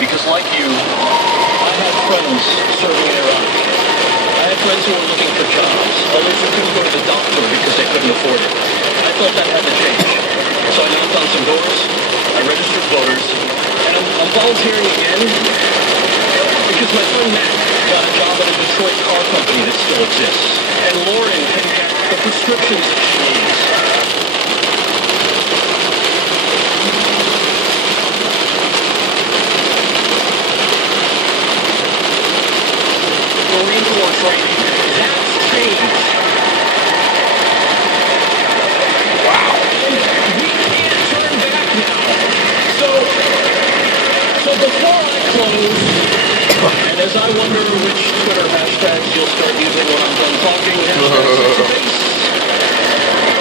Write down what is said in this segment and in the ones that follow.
because like you, I had friends serving in Iraq. I had friends who were looking for jobs, others who couldn't go to the doctor because they couldn't afford it. I thought that had to change. So I knocked on some doors, I registered voters, and I'm volunteering again because my friend Matt got a job at a Detroit car company that still exists, and Lauren can get the prescriptions that she needs. Marine Corps training. That's changed. Wow. We can't turn back now. So before I close, and as I wonder which Twitter hashtags you'll start using when I'm done talking,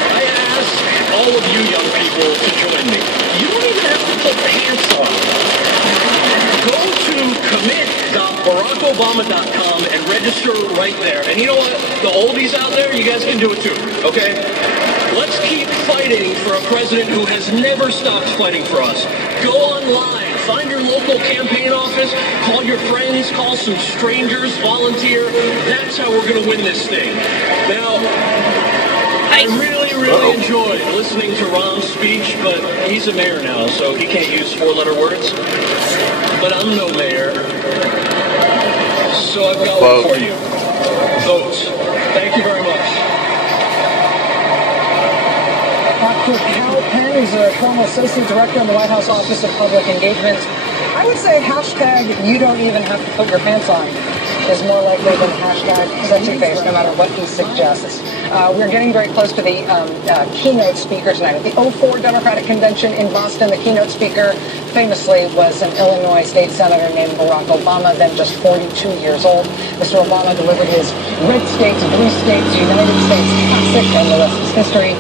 I ask all of you young people to join me. You don't even have to put pants on. Go to commit.barackobama.com and register right there. And you know what? The oldies out there, you guys can do it too, okay? Let's keep fighting for a president who has never stopped fighting for us. Go online, find your local campaign office, call your friends, call some strangers, volunteer. That's how we're going to win this thing. Now, I really enjoyed listening to Ron's speech, but he's a mayor now, so he can't use four-letter words. But I'm no mayor, so I've got one for you. Vote. Thank you very much. Dr. Cal Penn is a former associate director in the White House Office of Public Engagement. I would say hashtag you don't even have to put your pants on is more likely than hashtag set your face, no matter what he suggests. We're getting very close to the keynote speaker tonight. At the 2004 Democratic Convention in Boston, the keynote speaker famously was an Illinois state senator named Barack Obama, then just 42 years old. Mr. Obama delivered his red states, blue states, United States classic, and the rest is history.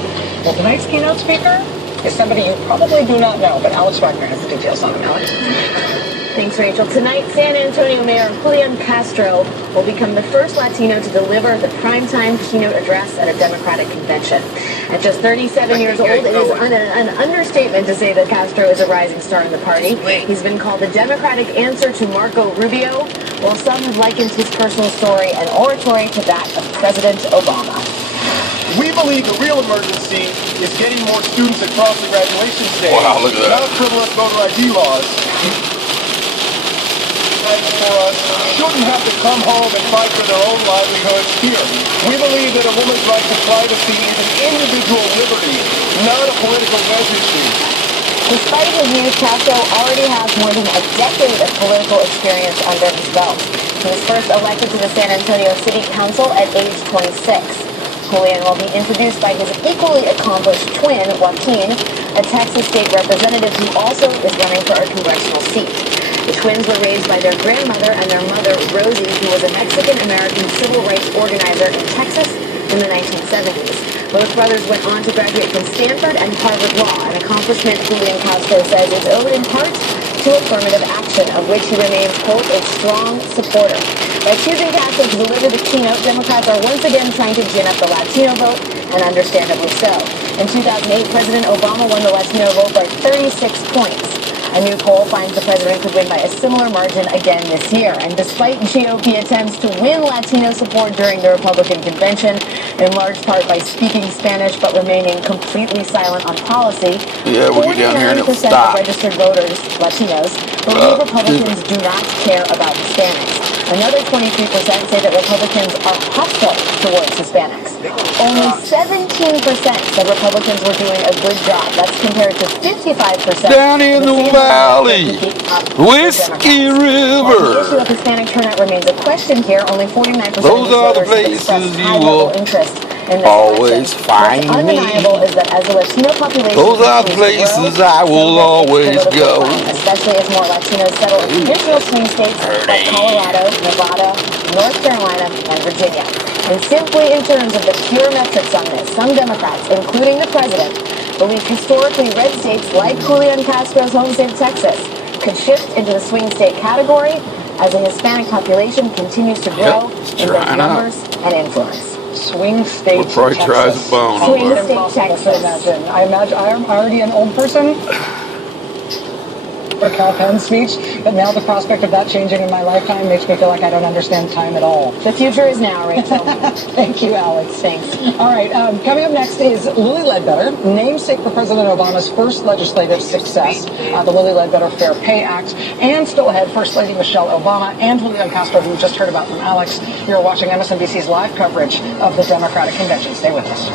Well, tonight's keynote speaker is somebody you probably do not know, but Alex Wagner has the details on him. Alex? Thanks, Rachel. Tonight, San Antonio Mayor Julian Castro will become the first Latino to deliver the primetime keynote address at a Democratic convention. At just 37 years old, it is an understatement to say that Castro is a rising star in the party. He's been called the Democratic answer to Marco Rubio, while some have likened his personal story and oratory to that of President Obama. We believe the real emergency is getting more students across the graduation stage. Wow, look at that. Not frivolous voter ID laws. For us shouldn't have to come home and fight for their own livelihoods here. We believe that a woman's right to privacy is an individual liberty, not a political wedge issue. Despite his youth, Castro already has more than a decade of political experience under his belt. He was first elected to the San Antonio City Council at age 26. Julian will be introduced by his equally accomplished twin, Joaquin, a Texas state representative who also is running for a congressional seat. The twins were raised by their grandmother and their mother, Rosie, who was a Mexican-American civil rights organizer in Texas in the 1970s. Both brothers went on to graduate from Stanford and Harvard Law, an accomplishment Julian Castro says is owed in part to affirmative action, of which he remains, quote, a strong supporter. By choosing Castro to deliver the keynote, Democrats are once again trying to gin up the Latino vote, and understandably so. In 2008, President Obama won the Latino vote by 36 points. A new poll finds the president could win by a similar margin again this year. And despite GOP attempts to win Latino support during the Republican convention, in large part by speaking Spanish but remaining completely silent on policy, 49% of registered voters, Latinos, believe Republicans do not care about Hispanics. Another 23% say that Republicans are hostile towards Hispanics. Only 17% said Republicans were doing a good job. That's compared to 55% down in the valley, Whiskey River. The issue of Hispanic turnout remains a question here. Only 49% those are the places you will always find me. Undeniable is that as the Latino population those are the places I will always go. Especially as more Latinos settle in traditional swing states like Colorado, Nevada, North Carolina, and Virginia. And simply in terms of the pure metrics on this, some Democrats, including the president, believe historically red states like Julian Castro's home state of Texas could shift into the swing state category as the Hispanic population continues to grow in both numbers and influence. Swing state We'll probably try the bone. Swing state Texas. I imagine I'm already an old person. for Cal Penn's speech, but now the prospect of that changing in my lifetime makes me feel like I don't understand time at all. The future is now, Rachel. Thank you, Alex. Thanks. All right, coming up next is Lilly Ledbetter, namesake for President Obama's first legislative success, the Lilly Ledbetter Fair Pay Act, and still ahead, First Lady Michelle Obama and Julian Castro, who we just heard about from Alex. You're watching MSNBC's live coverage of the Democratic Convention. Stay with us.